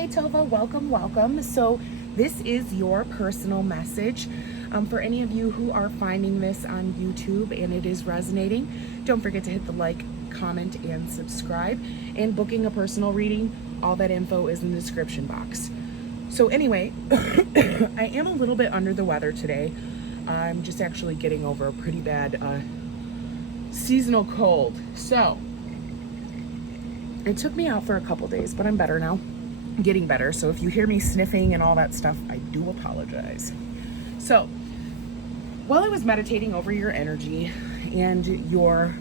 Hey Tova, welcome. So this is your personal message. For any of you who are finding this on YouTube and it is resonating, don't forget to hit the like, comment, and subscribe. And booking a personal reading, all that info is in the description box. So anyway, I am a little bit under the weather today. I'm just actually getting over a pretty bad seasonal cold. So it took me out for a couple days, but I'm better now. Getting better. So if you hear me sniffing and all that stuff, I do apologize. So while I was meditating over your energy and your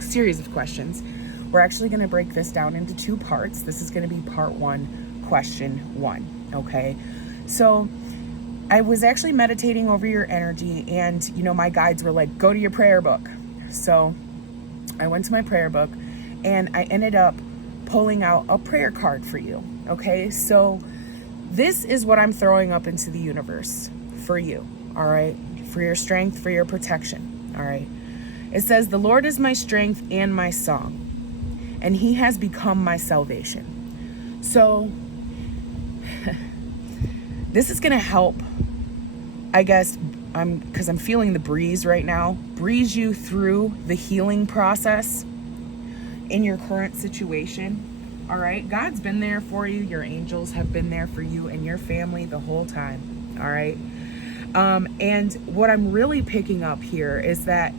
series of questions, we're actually going to break this down into two parts. This is going to be part one, question one. Okay. So I was actually meditating over your energy and, my guides were like, go to your prayer book. So I went to my prayer book and I ended up pulling out a prayer card for you. Okay, so this is what I'm throwing up into the universe for you, all right? For your strength, for your protection, all right? It says, the Lord is my strength and my song, and he has become my salvation. So this is gonna help, I guess, because I'm feeling the breeze right now, breeze you through the healing process in your current situation. All right, God's been there for you. Your angels have been there for you and your family the whole time. All right. And what I'm really picking up here is that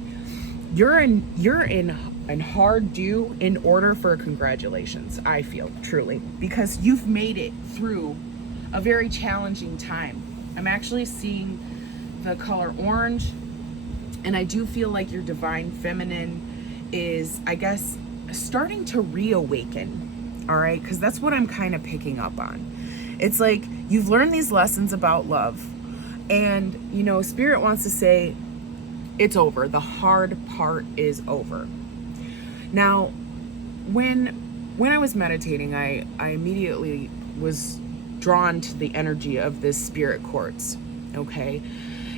you're in hard due in order for congratulations. I feel truly, because you've made it through a very challenging time. I'm actually seeing the color orange, and I do feel like your divine feminine is, I guess, starting to reawaken. All right, because that's what I'm kind of picking up on. It's like you've learned these lessons about love, and Spirit wants to say it's over. The hard part is over. Now, when I was meditating, I immediately was drawn to the energy of this spirit quartz. Okay,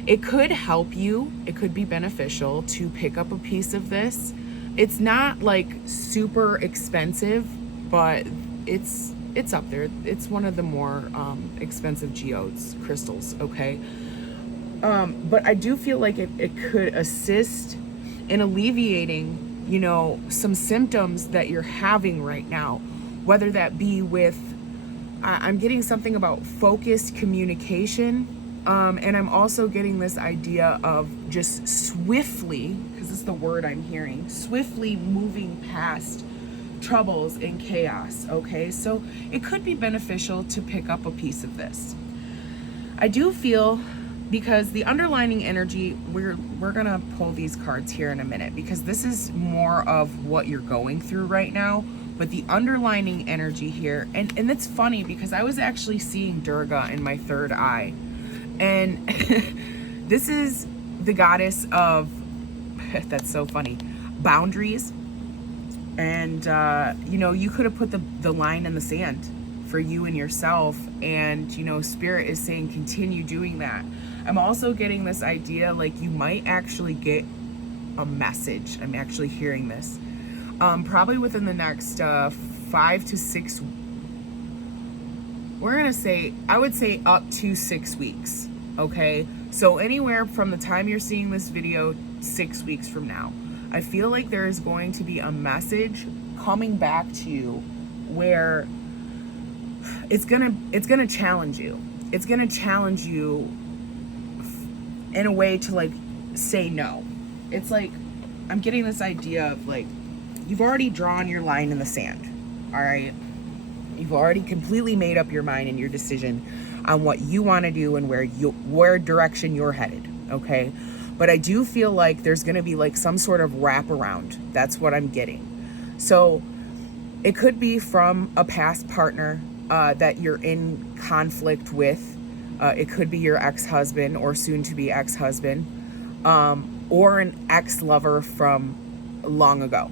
it could help you. It could be beneficial to pick up a piece of this. It's not like super expensive, but it's up there. It's one of the more expensive geodes, crystals, okay? But I do feel like it could assist in alleviating, some symptoms that you're having right now, whether that be with, I'm getting something about focused communication, and I'm also getting this idea of just swiftly, because it's the word I'm hearing, swiftly moving past troubles and chaos. Okay, so it could be beneficial to pick up a piece of this. I do feel, because the underlining energy, we're gonna pull these cards here in a minute, because this is more of what you're going through right now, but the underlining energy here, and it's funny because I was actually seeing Durga in my third eye, and this is the goddess of that's so funny, boundaries. And, you could have put the line in the sand for you and yourself. And, Spirit is saying, continue doing that. I'm also getting this idea, like you might actually get a message. I'm actually hearing this. Probably within the next 5 to 6, I would say up to 6 weeks. Okay. So anywhere from the time you're seeing this video, 6 weeks from now. I feel like there is going to be a message coming back to you where it's gonna challenge you. It's gonna challenge you in a way to like say no. It's like I'm getting this idea of like you've already drawn your line in the sand. All right, you've already completely made up your mind and your decision on what you want to do and where direction you're headed. Okay. But I do feel like there's going to be like some sort of wraparound. That's what I'm getting. So it could be from a past partner that you're in conflict with. It could be your ex-husband or soon to be ex-husband, or an ex-lover from long ago.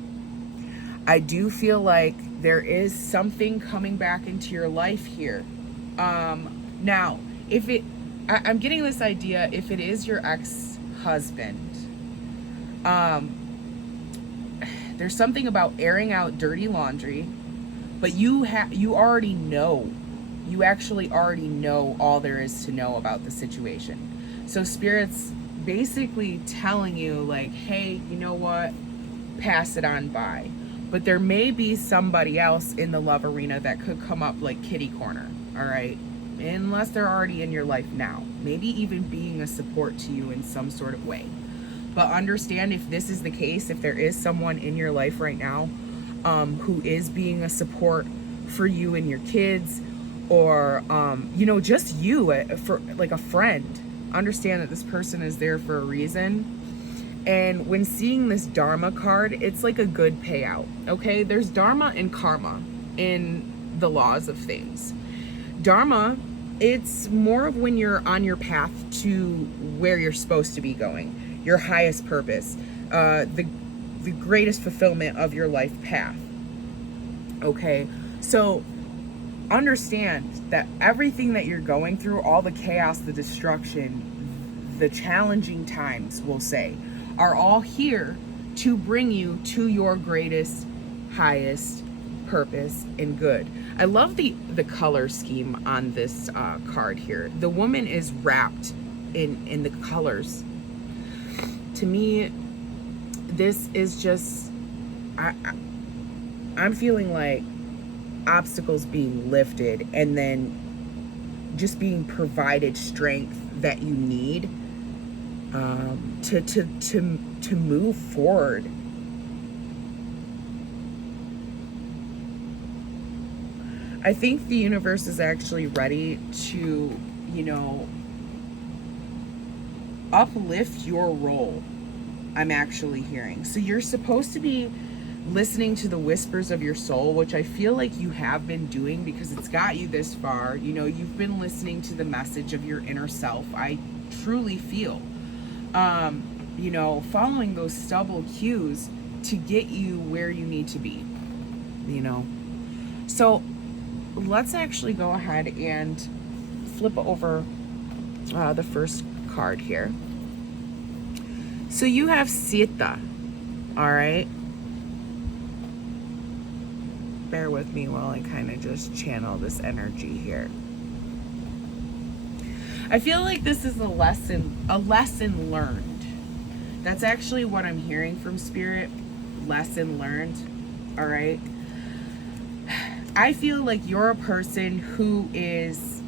I do feel like there is something coming back into your life here. Now, I'm getting this idea, if it is your ex-husband, there's something about airing out dirty laundry, but you already know you actually already know all there is to know about the situation. So Spirit's basically telling you like, hey, you know what? Pass it on by. But there may be somebody else in the love arena that could come up like kitty corner, all right? Unless they're already in your life now. Maybe even being a support to you in some sort of way. But understand, if this is the case, if there is someone in your life right now who is being a support for you and your kids, or you know, just you, for like a friend, understand that this person is there for a reason. And when seeing this Dharma card, it's like a good payout, okay? There's Dharma and karma in the laws of things. Dharma, it's more of when you're on your path to where you're supposed to be going, your highest purpose, the greatest fulfillment of your life path, okay? So understand that everything that you're going through, all the chaos, the destruction, the challenging times, we'll say, are all here to bring you to your greatest, highest purpose and good. I love the color scheme on this card here. The woman is wrapped in the colors. To me, this is just, I'm feeling like obstacles being lifted, and then just being provided strength that you need to move forward. I think the universe is actually ready to, you know, uplift your role. I'm actually hearing. So you're supposed to be listening to the whispers of your soul, which I feel like you have been doing because it's got you this far. You know, you've been listening to the message of your inner self. I truly feel, you know, following those stubble cues to get you where you need to be, you know. So let's actually go ahead and flip over the first card here. So you have Sita, all right? Bear with me while I kind of just channel this energy here. I feel like this is a lesson learned. That's actually what I'm hearing from Spirit. Lesson learned, all right? I feel like you're a person who is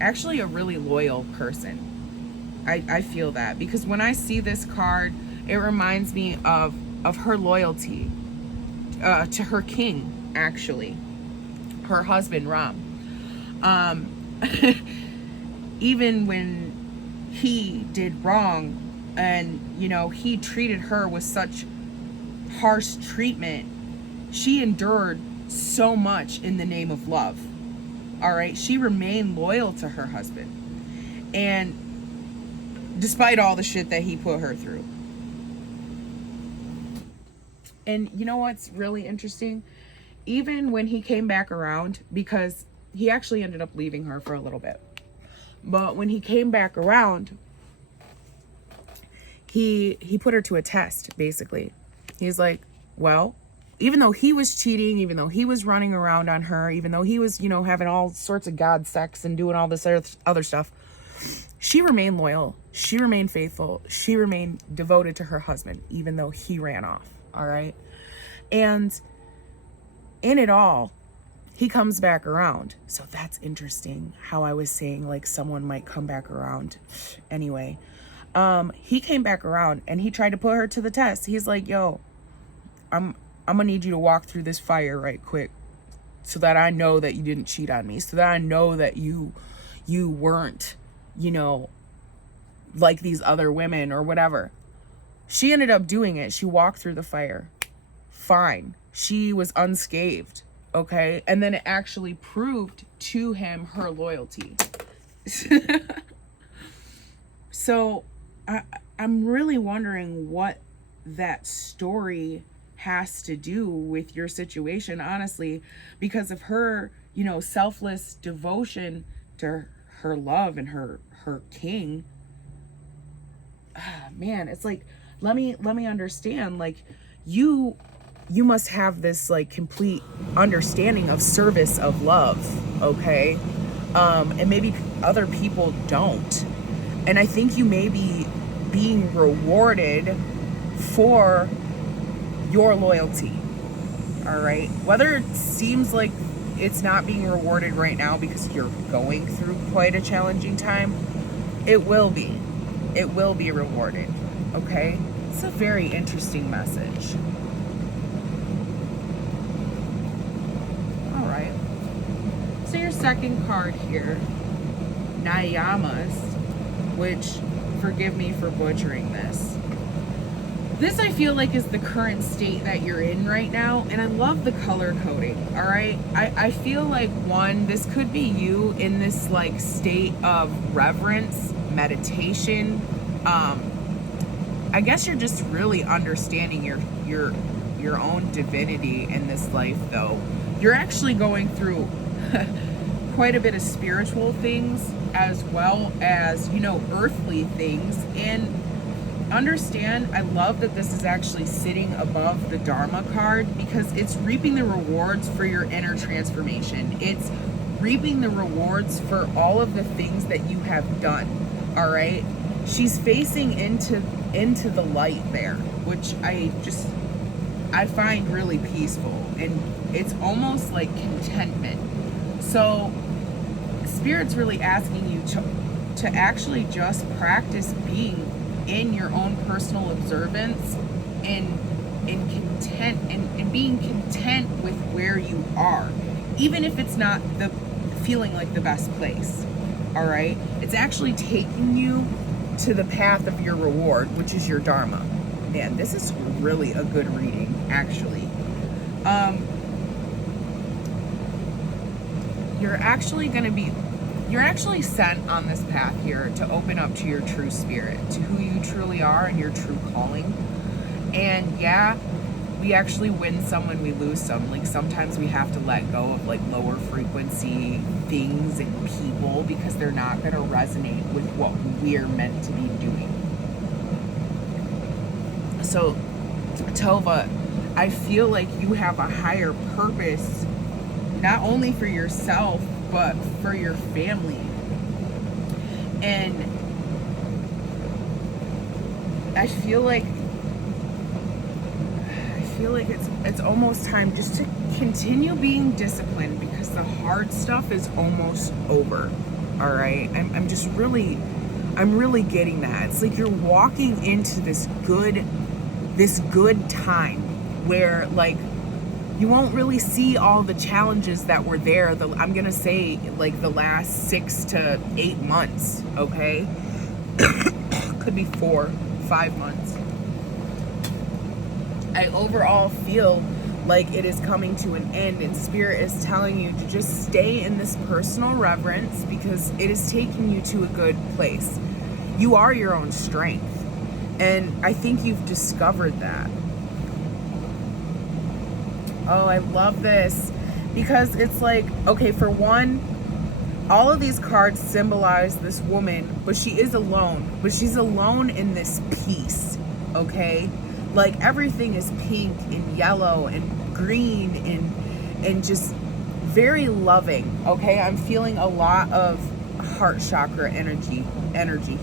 actually a really loyal person. I feel that, because when I see this card, it reminds me of her loyalty to her king, actually, her husband, Ram. Even when he did wrong, and, you know, he treated her with such harsh treatment, she endured so much in the name of love. All right, she remained loyal to her husband, and despite all the shit that he put her through. And you know what's really interesting? Even when he came back around, because he actually ended up leaving her for a little bit, but when he came back around, he put her to a test, basically. He's like, well, even though he was cheating, even though he was running around on her, even though he was, you know, having all sorts of god sex and doing all this other stuff, she remained loyal. She remained faithful. She remained devoted to her husband, even though he ran off. All right. And in it all, he comes back around. So that's interesting how I was saying, like, someone might come back around. Anyway, he came back around and he tried to put her to the test. He's like, yo, I'm gonna need you to walk through this fire right quick, so that I know that you didn't cheat on me, so that I know that you weren't, you know, like these other women or whatever. She ended up doing it. She walked through the fire. Fine. She was unscathed. Okay. And then it actually proved to him her loyalty. So I'm really wondering what that story has to do with your situation, honestly, because of her, you know, selfless devotion to her love and her king. Man, it's like, let me understand, like, you must have this, like, complete understanding of service of love, okay? and maybe other people don't. And I think you may be being rewarded for your loyalty. All right. Whether it seems like it's not being rewarded right now because you're going through quite a challenging time, it will be. It will be rewarded. Okay. It's a very interesting message. All right. So your second card here, Nayamas, which, forgive me for butchering this. This, I feel like, is the current state that you're in right now, and I love the color coding, all right? I feel like, one, this could be you in this, like, state of reverence, meditation. I guess you're just really understanding your own divinity in this life, though. You're actually going through quite a bit of spiritual things as well as, you know, earthly things. And understand, I love that this is actually sitting above the Dharma card, because it's reaping the rewards for your inner transformation. It's reaping the rewards for all of the things that you have done. All right. She's facing into the light there, which I find really peaceful, and it's almost like contentment. So Spirit's really asking you to actually just practice being in your own personal observance and content and being content with where you are, even if it's not the feeling like the best place. All right, it's actually taking you to the path of your reward, which is your Dharma. Man, this is really a good reading, actually. You're actually sent on this path here to open up to your true spirit, to who you truly are and your true calling. And yeah, we actually win some when we lose some. Like, sometimes we have to let go of, like, lower frequency things and people because they're not going to resonate with what we're meant to be doing. So, Tova, I feel like you have a higher purpose, not only for yourself, but for your family. And I feel like it's almost time just to continue being disciplined, because the hard stuff is almost over. All right. I'm really getting that. It's like you're walking into this good time where, like, you won't really see all the challenges that were there. I'm going to say, like, the last 6 to 8 months. Okay. Could be 4, 5 months. I overall feel like it is coming to an end, and Spirit is telling you to just stay in this personal reverence, because it is taking you to a good place. You are your own strength, and I think you've discovered that. Oh, I love this, because it's like, okay, for one, all of these cards symbolize this woman, but she is alone, but she's alone in this peace, okay? Like, everything is pink and yellow and green and just very loving, okay? I'm feeling a lot of heart chakra energy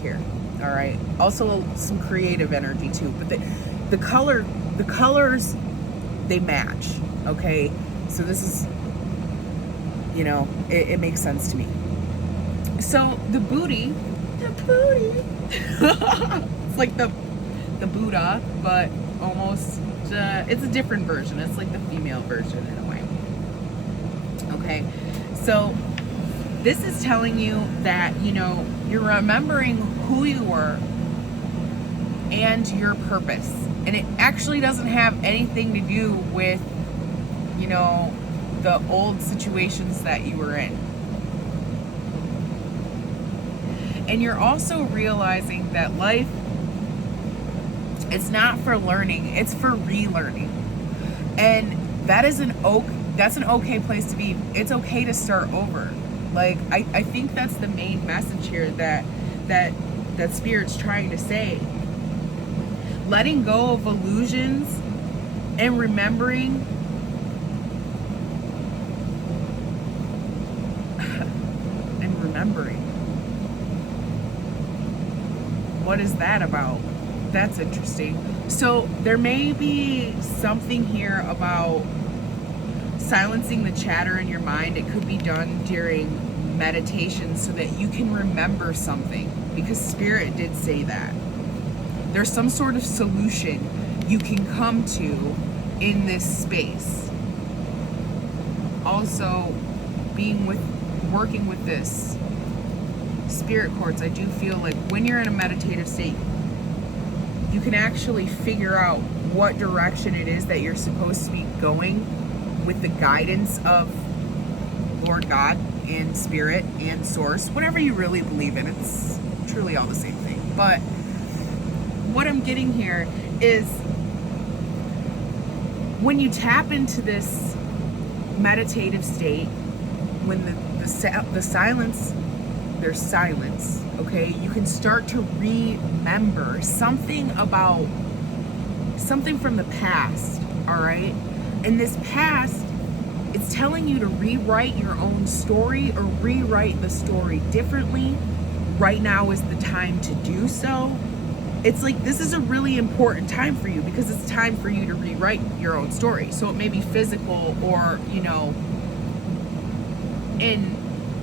here, all right? Also some creative energy too, but the colors, they match, okay? So this is, you know, it makes sense to me. So the booty, it's like the Buddha, but almost, it's a different version. It's like the female version in a way. Okay, so this is telling you that, you know, you're remembering who you were and your purpose. And it actually doesn't have anything to do with, you know, the old situations that you were in. And you're also realizing that life, it's not for learning, it's for relearning. And that's an okay place to be. It's okay to start over. Like, I think that's the main message here that Spirit's trying to say. Letting go of illusions and remembering remembering. What is that about? That's interesting. So there may be something here about silencing the chatter in your mind. It could be done during meditation so that you can remember something, because Spirit did say that. There's some sort of solution you can come to in this space. Also, working with this spirit quartz, I do feel like when you're in a meditative state, you can actually figure out what direction it is that you're supposed to be going with the guidance of Lord God and Spirit and Source, whatever you really believe in. It's truly all the same thing. But what I'm getting here is when you tap into this meditative state, when the silence, there's silence, okay? You can start to remember something from the past, all right? In this past, it's telling you to rewrite your own story or rewrite the story differently. Right now is the time to do so. It's like this is a really important time for you because it's time for you to rewrite your own story. So it may be physical or, in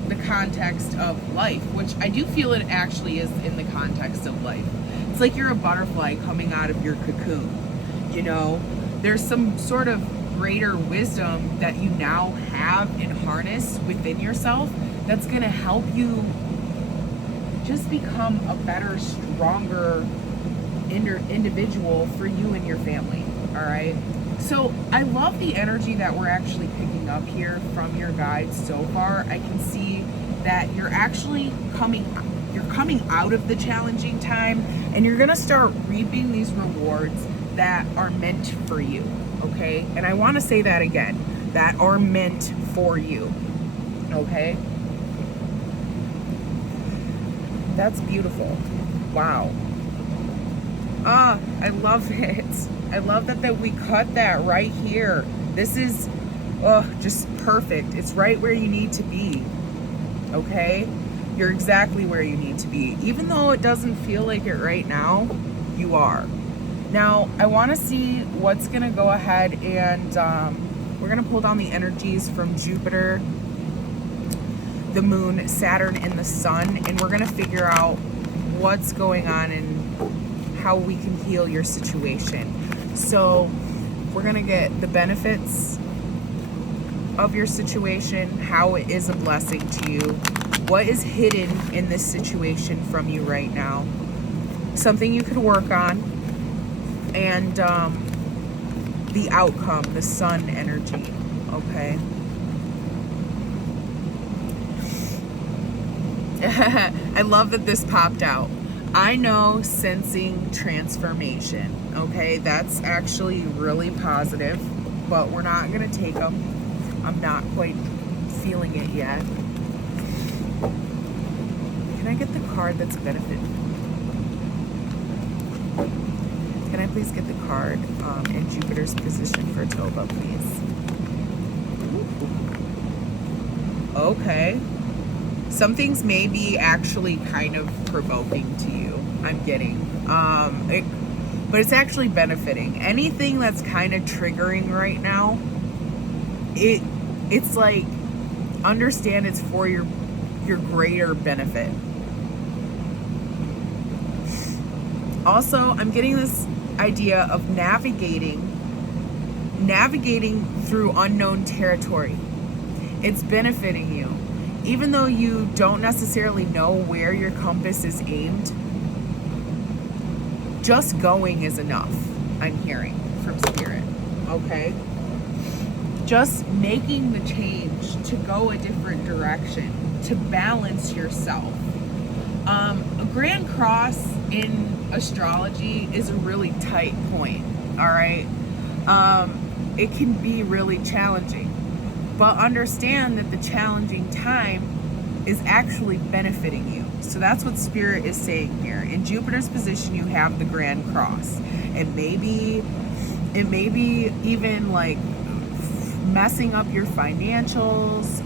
the context of life, which I do feel it actually is in the context of life. It's like you're a butterfly coming out of your cocoon, There's some sort of greater wisdom that you now have and harness within yourself that's going to help you just become a better, stronger individual for you and your family, all right? So I love the energy that we're actually picking up here from your guides so far. I can see that you're actually coming out of the challenging time, and you're going to start reaping these rewards that are meant for you, okay? And I want to say that again, that are meant for you, okay? That's beautiful. Wow. I love it. I love that we cut that right here. This is just perfect. It's right where you need to be, okay? You're exactly where you need to be. Even though it doesn't feel like it right now, you are. Now, I want to see what's going to go ahead and we're going to pull down the energies from Jupiter, the Moon, Saturn, and the Sun, and we're going to figure out what's going on and how we can heal your situation. So we're going to get the benefits of your situation, how it is a blessing to you, what is hidden in this situation from you right now, something you could work on, and the outcome, the Sun energy, okay? I love that this popped out. I know sensing transformation, okay? That's actually really positive, but we're not going to take them. I'm not quite feeling it yet. Can I get the card that's benefit? Can I please get the card in Jupiter's position for Toba, please? Okay. Some things may be actually kind of provoking to you, I'm getting. But it's actually benefiting. Anything that's kind of triggering right now, it's like, understand it's for your greater benefit. Also, I'm getting this idea of navigating through unknown territory. It's benefiting you. Even though you don't necessarily know where your compass is aimed, just going is enough, I'm hearing from Spirit, okay? Just making the change to go a different direction, to balance yourself. A Grand Cross in astrology is a really tight point, all right? It can be really challenging. But understand that the challenging time is actually benefiting you. So that's what Spirit is saying here. In Jupiter's position, you have the Grand Cross. It may be even like messing up your financials,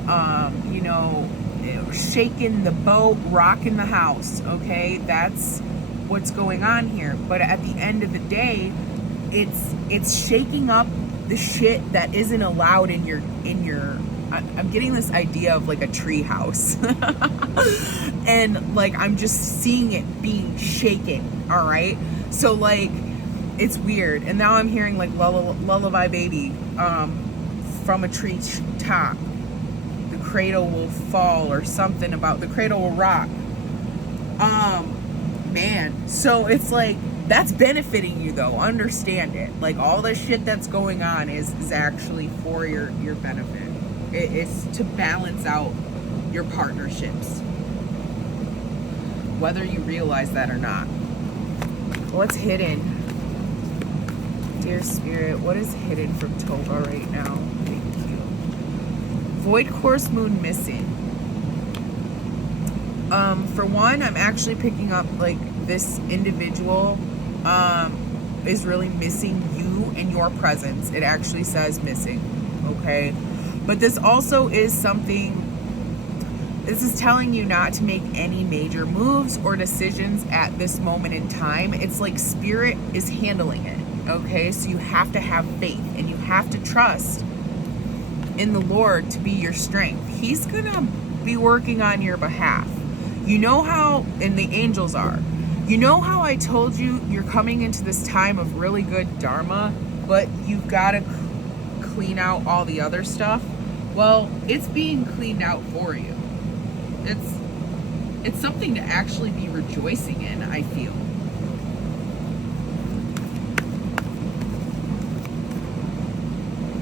shaking the boat, rocking the house, okay? That's what's going on here. But at the end of the day, it's shaking up the shit that isn't allowed in your I'm getting this idea of like a tree house. And like I'm just seeing it being shaken, all right? So like it's weird. And now I'm hearing like lullaby baby from a tree top. The cradle will fall, or something about the cradle will rock. Man, so it's like that's benefiting you though. Understand it. Like all the shit that's going on is actually for your benefit. It's to balance out your partnerships, whether you realize that or not. What's hidden? Dear Spirit, what is hidden from Tova right now? Thank you. Void course moon missing. For one, I'm actually picking up like this individual is really missing you and your presence. It actually says missing, okay? But this also is something, this is telling you not to make any major moves or decisions at this moment in time. It's like Spirit is handling it, okay? So you have to have faith and you have to trust in the Lord to be your strength. He's gonna be working on your behalf. You know how, and the angels are, you know how I told you you're coming into this time of really good dharma, but you've got to clean out all the other stuff? Well, it's being cleaned out for you. It's something to actually be rejoicing in, I feel.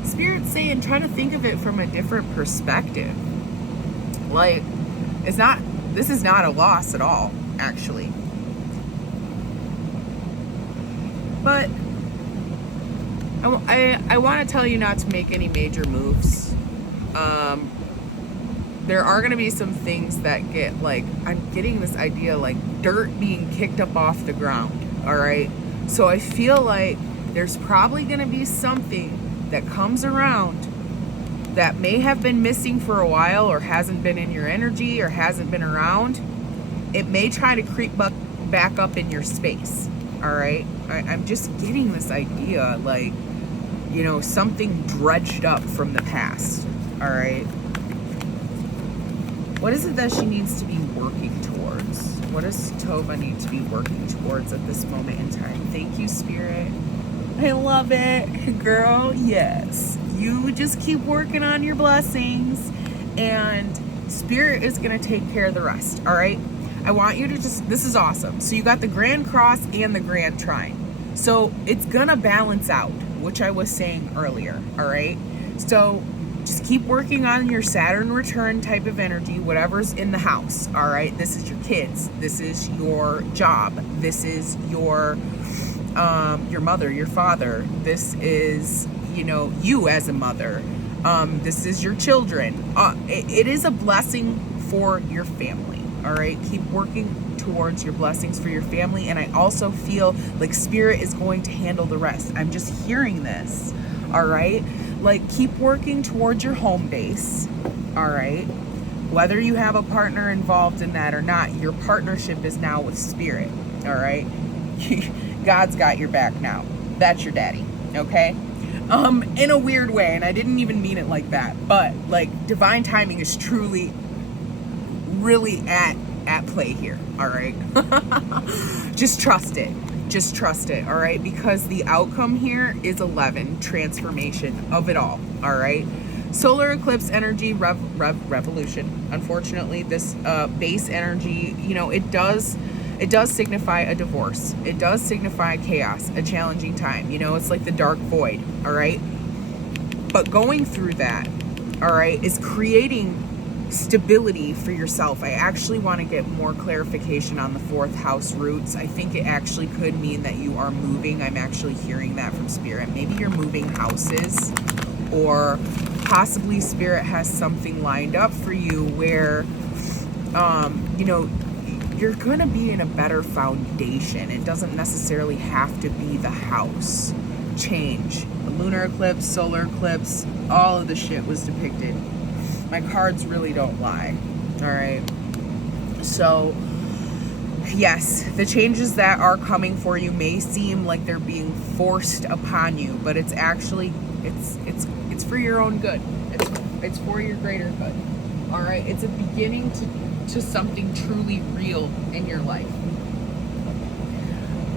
Spirit's saying, try to think of it from a different perspective. Like, this is not a loss at all, actually. But I want to tell you not to make any major moves. There are going to be some things that get, like, I'm getting this idea like dirt being kicked up off the ground, all right? So I feel like there's probably going to be something that comes around that may have been missing for a while, or hasn't been in your energy, or hasn't been around. It may try to creep back up in your space, all right? I'm just getting this idea, like, you know, something dredged up from the past, all right? What is it that she needs to be working towards? What does Tova need to be working towards at this moment in time? Thank you, Spirit. I love it, girl. Yes. You just keep working on your blessings, and Spirit is going to take care of the rest, all right? I want you to just, this is awesome. So you got the Grand Cross and the Grand Trine. So it's going to balance out, which I was saying earlier, all right? So just keep working on your Saturn return type of energy, whatever's in the house, all right? This is your kids. This is your job. This is your mother, your father. This is, you know, you as a mother. This is your children. It is a blessing for your family, all right? Keep working towards your blessings for your family. And I also feel like Spirit is going to handle the rest. I'm just hearing this, all right? Like, keep working towards your home base, all right? Whether you have a partner involved in that or not, your partnership is now with Spirit, all right? God's got your back now. That's your daddy, okay? In a weird way, and I didn't even mean it like that, but like divine timing is truly really at play here, all right? Just trust it. Just trust it, all right? Because the outcome here is 11, transformation of it all right? Solar eclipse energy, revolution. Unfortunately, this base energy, you know, it does signify a divorce. It does signify chaos, a challenging time. You know, it's like the dark void, all right? But going through that, all right, is creating stability for yourself. I actually want to get more clarification on the 4th house roots. I think it actually could mean that you are moving. I'm actually hearing that from Spirit. Maybe you're moving houses, or possibly Spirit has something lined up for you where, you know, you're going to be in a better foundation. It doesn't necessarily have to be the house change. The lunar eclipse, solar eclipse, all of the shit was depicted. My cards really don't lie. All right. So, yes, the changes that are coming for you may seem like they're being forced upon you, but it's actually, it's for your own good. It's for your greater good. All right. It's a beginning to something truly real in your life.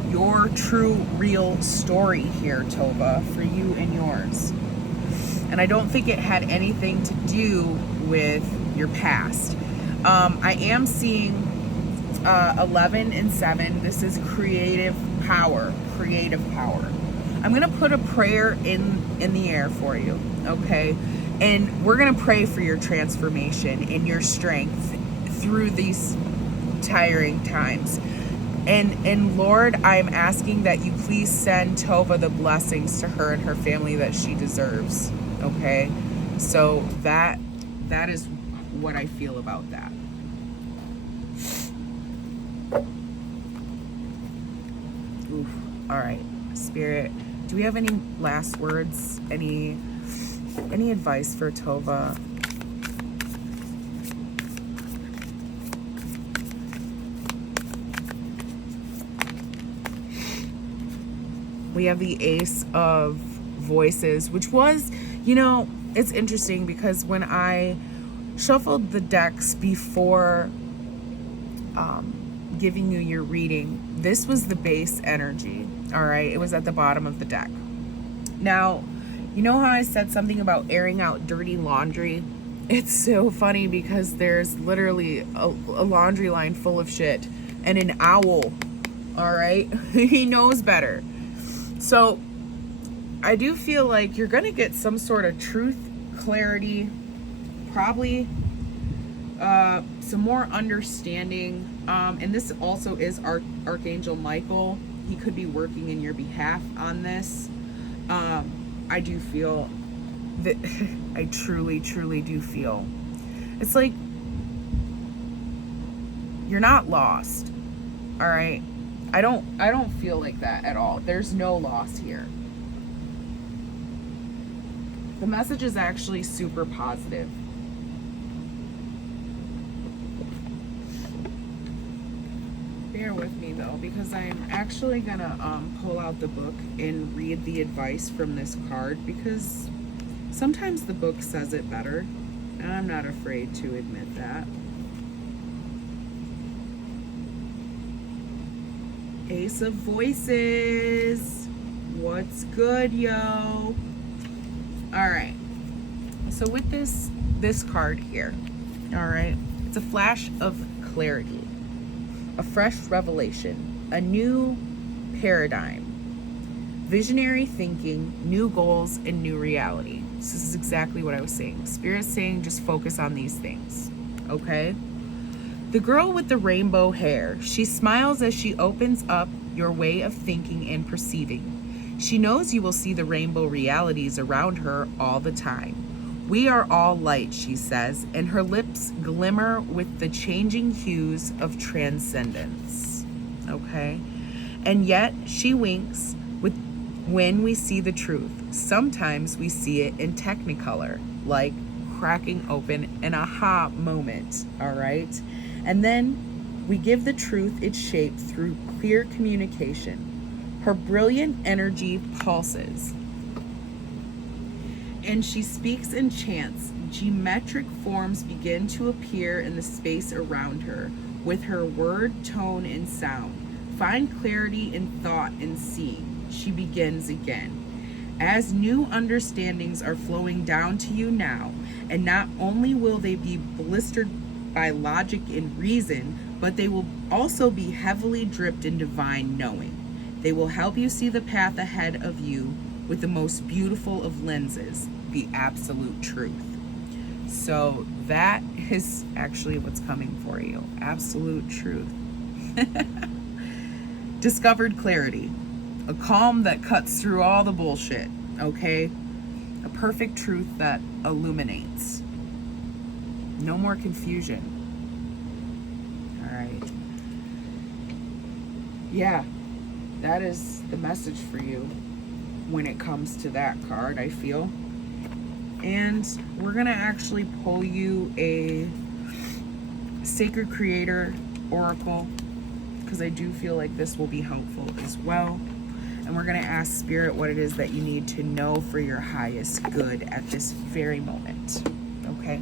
Your true, real story here, Tova, for you and yours. And I don't think it had anything to do with your past. I am seeing 11 and 7. This is creative power. I'm going to put a prayer in the air for you, okay? And we're going to pray for your transformation and your strength through these tiring times. And Lord, I'm asking that you please send Tova the blessings to her and her family that she deserves. Okay? So that is what I feel about that. Oof. All right. Spirit, do we have any last words? Any advice for Tova? We have the Ace of Voices, which was, it's interesting because when I shuffled the decks before giving you your reading, this was the base energy, all right? It was at the bottom of the deck. Now, you know how I said something about airing out dirty laundry? It's so funny because there's literally a laundry line full of shit and an owl, all right? He knows better. So I do feel like you're going to get some sort of truth, clarity, probably some more understanding. And this also is Archangel Michael. He could be working in your behalf on this. I do feel that I truly, truly do feel it's like you're not lost. All right. I don't feel like that at all. There's no loss here. The message is actually super positive. Bear with me though, because I'm actually gonna pull out the book and read the advice from this card, because sometimes the book says it better, and I'm not afraid to admit that. Ace of Voices. What's good, yo? All right. So with this card here, all right, it's a flash of clarity, a fresh revelation, a new paradigm, visionary thinking, new goals, and new reality. So this is exactly what I was saying. Spirit's saying just focus on these things, okay? The girl with the rainbow hair, she smiles as she opens up your way of thinking and perceiving. She knows you will see the rainbow realities around her all the time. We are all light, she says, and her lips glimmer with the changing hues of transcendence. Okay? And yet she winks when we see the truth. Sometimes we see it in technicolor, like cracking open an aha moment, all right? And then we give the truth its shape through clear communication. Her brilliant energy pulses, and she speaks in chants. Geometric forms begin to appear in the space around her with her word, tone, and sound. Find clarity in thought and seeing. She begins again. As new understandings are flowing down to you now, and not only will they be blistered by logic and reason, but they will also be heavily dripped in divine knowing. They will help you see the path ahead of you with the most beautiful of lenses, the absolute truth. So that is actually what's coming for you. Absolute truth. Discovered clarity. A calm that cuts through all the bullshit, okay? A perfect truth that illuminates. No more confusion. All right. Yeah, that is the message for you when it comes to that card, I feel. And we're going to actually pull you a Sacred Creator Oracle, because I do feel like this will be helpful as well. And we're going to ask Spirit what it is that you need to know for your highest good at this very moment. Okay?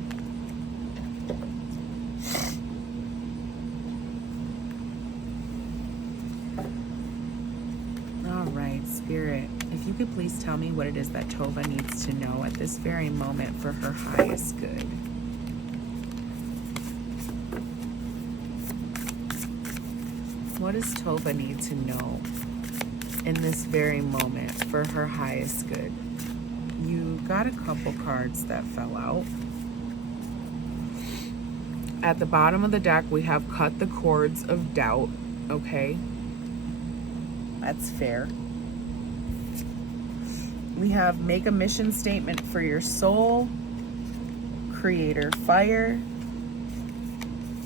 All right, Spirit, if you could please tell me what it is that Tova needs to know at this very moment for her highest good. What does Tova need to know in this very moment for her highest good? You got a couple cards that fell out. At the bottom of the deck, we have cut the cords of doubt. Okay, that's fair. We have make a mission statement for your soul, Creator Fire,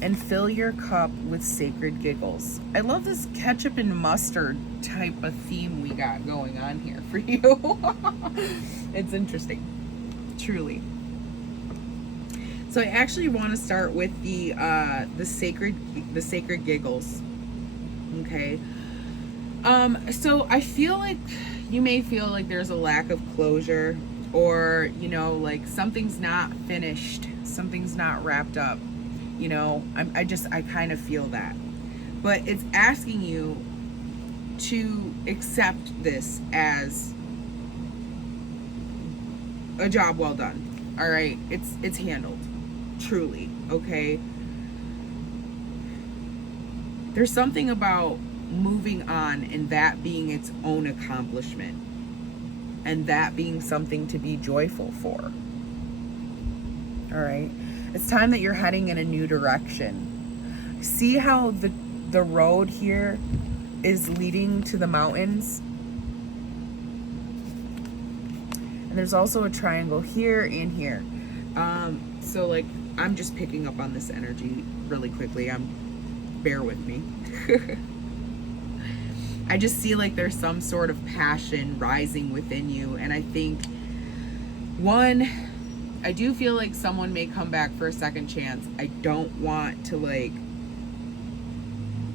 and fill your cup with sacred giggles. I love this ketchup and mustard type of theme we got going on here for you. It's interesting, truly. So I actually want to start with the sacred giggles. Okay. So I feel like you may feel like there's a lack of closure, or you know, like something's not finished, something's not wrapped up. You know, I kind of feel that. But it's asking you to accept this as a job well done. All right? It's handled. Truly, okay? There's something about moving on and that being its own accomplishment, and that being something to be joyful for. All right? It's time that you're heading in a new direction. See how the road here is leading to the mountains? And there's also a triangle here and here. So like, I'm just picking up on this energy really quickly. Bear with me. I just see like there's some sort of passion rising within you. And I think, I do feel like someone may come back for a second chance. I don't want to like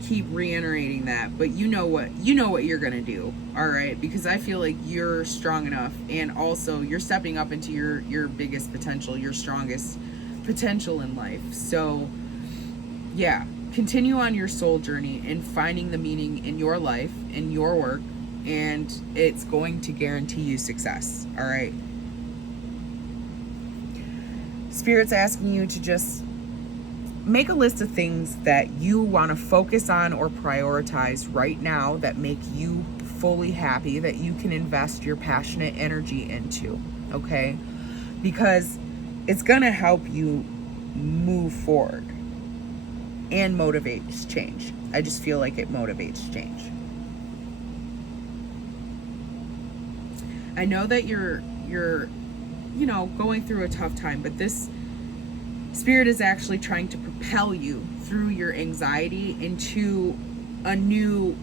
keep reiterating that, but you know what you're gonna do, all right? Because I feel like you're strong enough, and also you're stepping up into your biggest potential, your strongest potential in life. So yeah, continue on your soul journey and finding the meaning in your life, in your work, and it's going to guarantee you success, all right? Spirit's asking you to just make a list of things that you want to focus on or prioritize right now that make you fully happy, that you can invest your passionate energy into, okay? Because it's going to help you move forward and motivates change. I just feel like it motivates change. I know that you're you know, going through a tough time, but this Spirit is actually trying to propel you through your anxiety into a new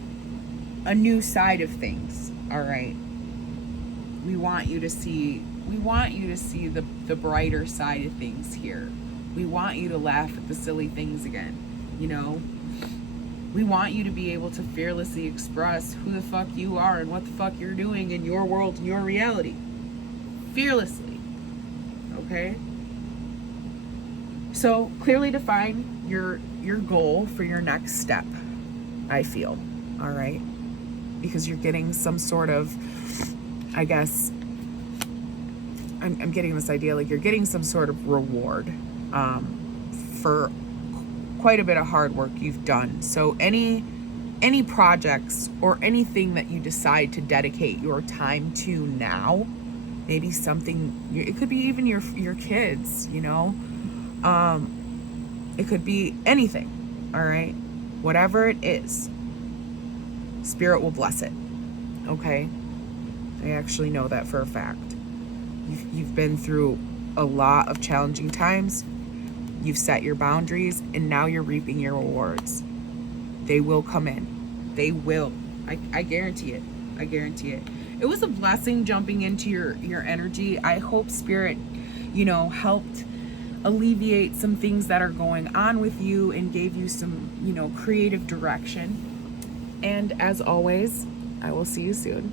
side of things. All right. We want you to see the brighter side of things here. We want you to laugh at the silly things again, you know? We want you to be able to fearlessly express who the fuck you are and what the fuck you're doing in your world and your reality. Fearlessly. Okay? So clearly define your goal for your next step, I feel. All right? Because you're getting some sort of, I guess, I'm getting this idea like you're getting some sort of reward for quite a bit of hard work you've done. So any projects or anything that you decide to dedicate your time to now, maybe something, it could be even your kids, you know, it could be anything, all right? Whatever it is, Spirit will bless it, okay? I actually know that for a fact. You've been through a lot of challenging times. You've set your boundaries, and now you're reaping your rewards. They will come in. They will. I guarantee it. I guarantee it. It was a blessing jumping into your energy. I hope Spirit, you know, helped alleviate some things that are going on with you and gave you some, creative direction. And as always, I will see you soon.